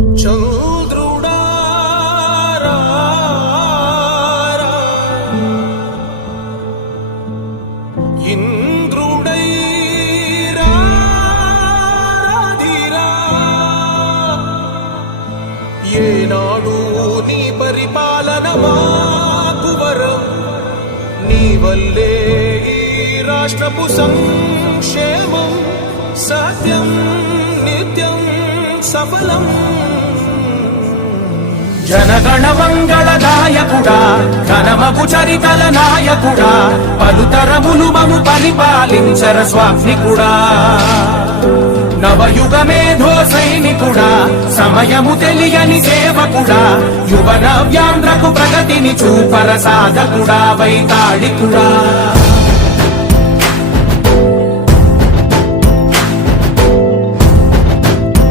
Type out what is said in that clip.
చంద్రుడా ఇంద్రుడై రాధిరా ఏనాడు నీ పరిపాలన మాకు వరం నీ వల్లే ఈ రాష్ట్రపు సంక్షేమం సత్యం నిత్యం సఫలం జనగణ మంగళదాయకుడా ఘనమగు చరితల నాయకుడా పలుతరములు మము పరిపాలించర స్వామికుడా నవయుగ మేధో సైనికుడా సమయము తెలియని సేవకుడా యువ నవ్యాంధ్రకు ప్రగతిని చూపర సాధకుడా వైతాళికుడా